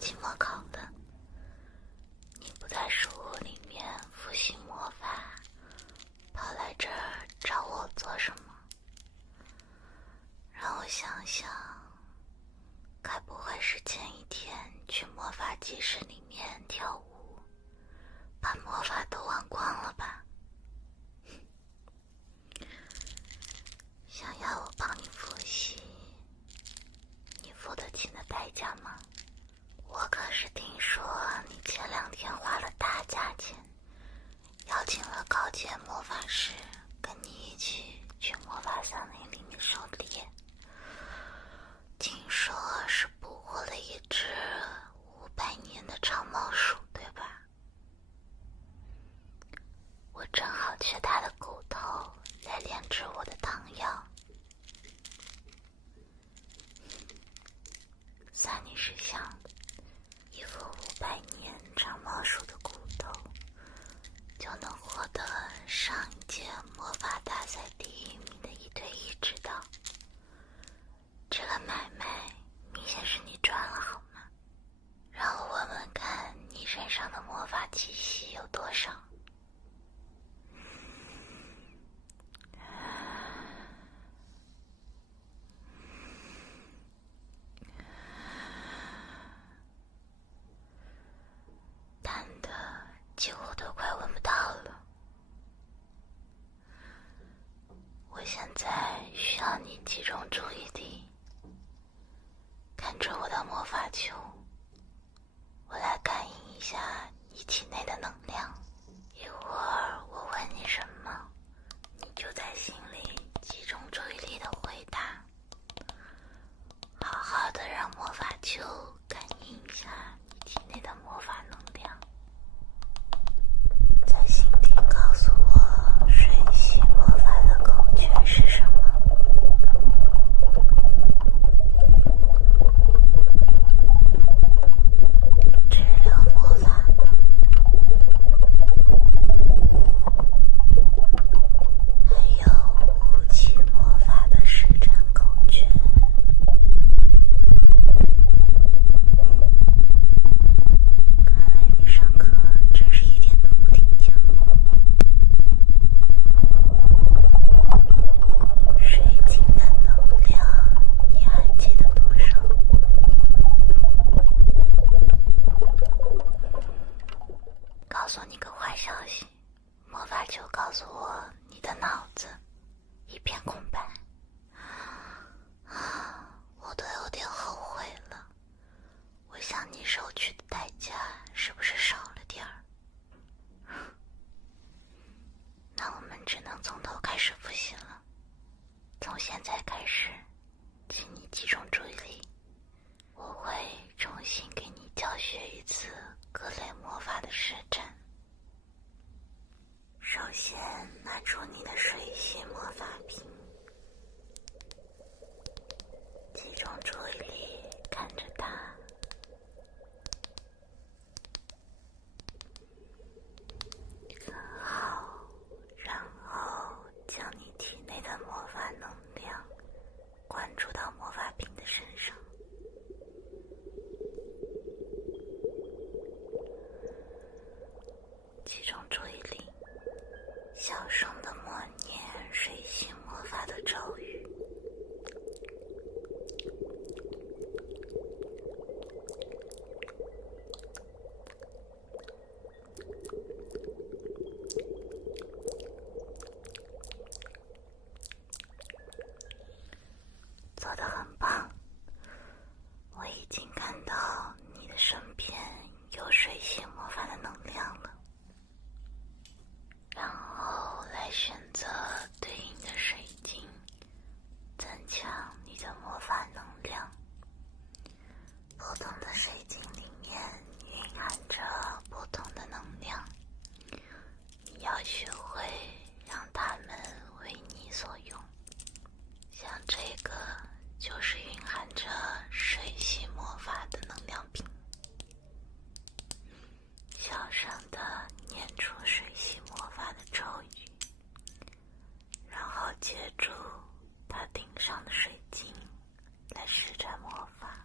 期末考了，你不在书屋里面复习魔法，跑来这儿找我做什么？让我想想，该不会是前一天去魔法集市里面跳舞，把魔法都玩光了吧？想要我帮你复习，你付得起的代价吗？我可是听说你前2天花了大价钱，邀请了高阶魔法师跟你一起去魔法森林里面狩猎，听说是捕获了一只500年的长毛鼠，对吧？我正好缺它的骨头来炼制我的汤药，算你识相，一副500年长毛鼠的骨头就能获得上一届魔法大赛第1名的1对1指导。这个买卖明显是你赚了好吗？让我问问看你身上的魔法气息有多少。淡的几乎都快闻不到了。我现在需要你集中注意力，看着我的魔法球，我来感应一下你体内的能量。一会儿我问你什么，你就在心里集中注意力的回答，好好的让魔法球感应一下你体内的魔法能量，在心底告诉我水系魔法的口诀是什么。治疗魔法的，还有武器魔法的实战口诀。看来你上课真是一点都不听讲。水晶的能量你还记得多少？告诉你个坏消息，魔法球告诉我你的脑子一片空白。我都有点后悔了，我向你收取的代价是不是少了点儿？那我们只能从头开始复习了。从现在开始，请你集中注意力，我会重新给你教学一次各类魔法的实战。首先拿出你的水系魔法瓶，集中注意力看着它，很好，然后将你体内的魔法能量灌注到魔法瓶的身上，集中注意力，小声的默念水系魔法的咒语。做得很棒，我已经看到你的身边有水系魔法的能量了。然后来选择对应的水晶，增强你的魔法能量。不同的水晶里面蕴含着不同的能量，你要学会让它们为你所用。像这个就是蕴含着水系魔法的能量瓶，小声地念出水系魔法的咒语，然后接住它顶上的水晶来施展魔法。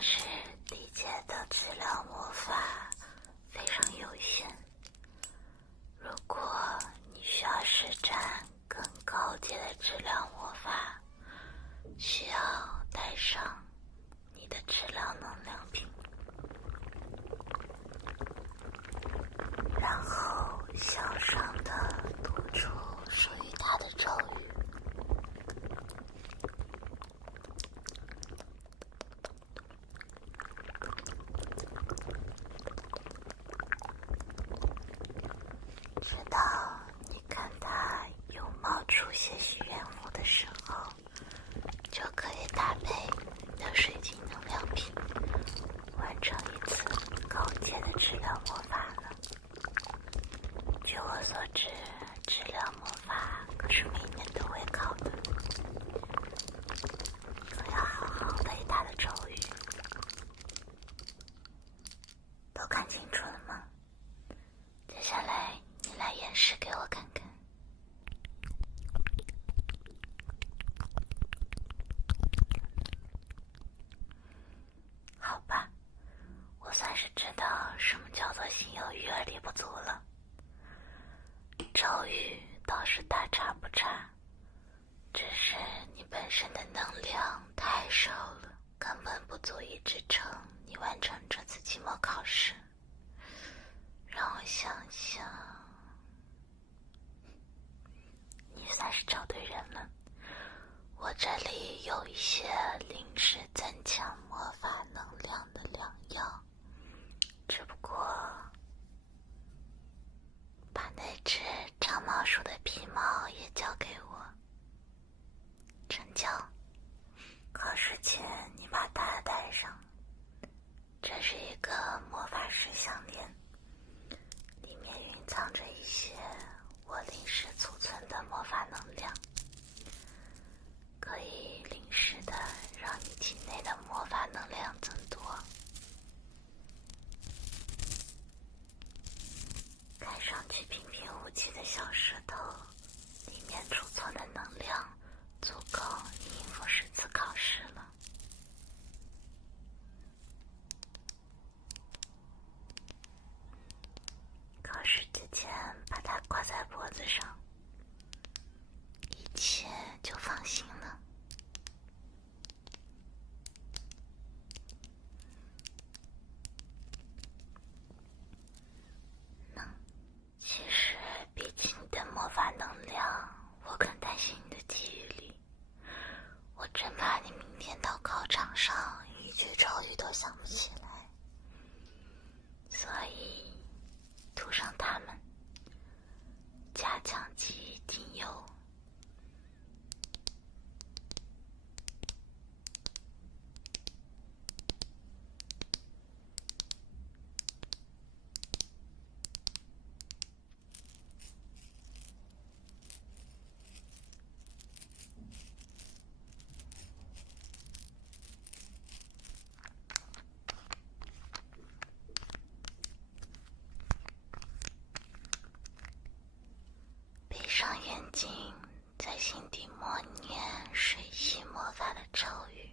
但是低阶的治疗魔法非常有限。如果你需要施展更高阶的治疗魔法，需要带上你的治疗能量瓶，然后小声地读出属于它的咒语。直到你看它有冒出些许圆弧的时候，就可以搭配你的水晶能量瓶，完成一次高阶的治疗魔法了。据我所知，治疗魔法可是每年都会考的，可要好好背它的咒语。都看清楚了吗？接下来你来演示给我看看。好吧，我算是知道什么叫做心有余而力不足了。咒语倒是大差不差，只是你本身的能量太少了，根本不足以支撑你完成这次期末考试。让我想想，你算是找对人了。我这里有一些临时增强魔法能量的良药，只不过把那只长毛鼠的皮毛也交给我，成交。考试前你把它带上，这是一个魔法师项链，里面蕴藏着一些我临时储存的魔法能量，可以临时的让你体内的魔法能量增多。看上去平平无奇的小石头，里面储存的能量足够你应付10次考试了。考试之前把它挂在脖子上，一切就放心了。其实比起你的魔法能量，我更担心你的记忆力。我真怕你明天到考场上一句咒语都想不起来，所以涂上它们，加强记忆精油。闭上眼睛，在心底默念水系魔法的咒语。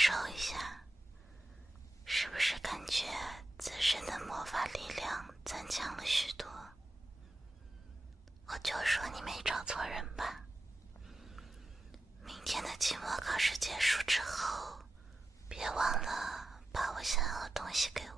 受一下，是不是感觉自身的魔法力量增强了许多？我就说你没找错人吧。明天的期末考试结束之后，别忘了把我想要的东西给我。